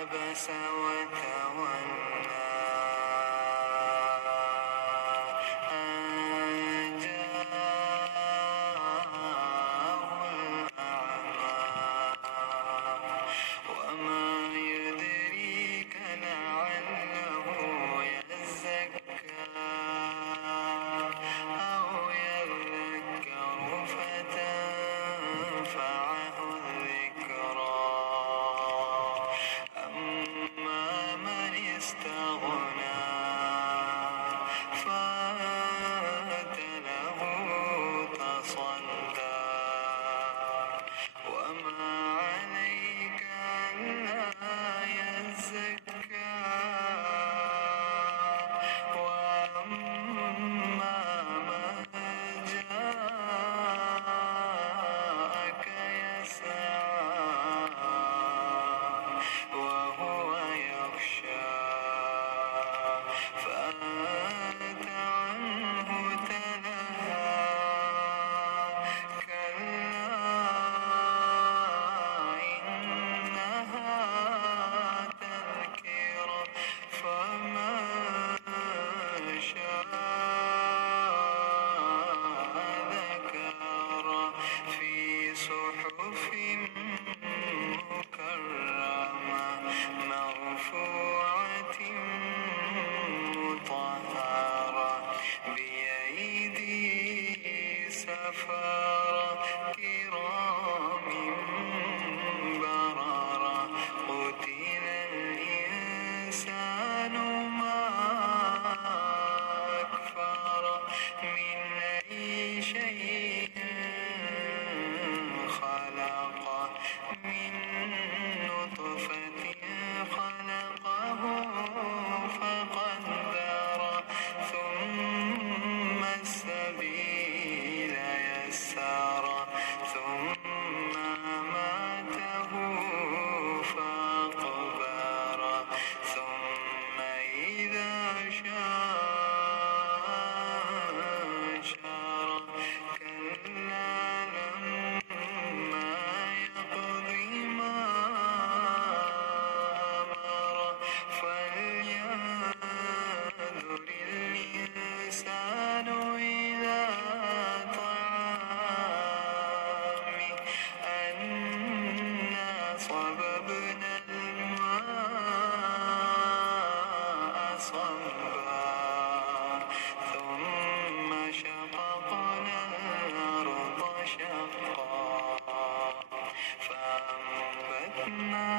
عبس وتولى أن جاءه الأعمى وما يدريك لعله يزكى أو يذكر فتنفعه الذكرى أما من استغنى فأنت له تصدى وما عليك ألا يزكى وأما من جاءك يسعى وهو يخشى فأنت عنه تلهى كلا إنها تذكرة فمن شاء ذكره في صحف مكرمة مرفوعة مطهرة بأيدي سفرة كرام بررة قتل الإنسان ما أكفره من أي شيء خلقه من نطفة خلقه فقدره ثم السبيل يسره ثم أماته فأقبره ثم إذا شاء أنشره كلا لما يقض ما أمره فلينظر الإنسان إلى طعامه أنا صببنا الماء صبا ثم شققنا الأرض شقا فأنبتنا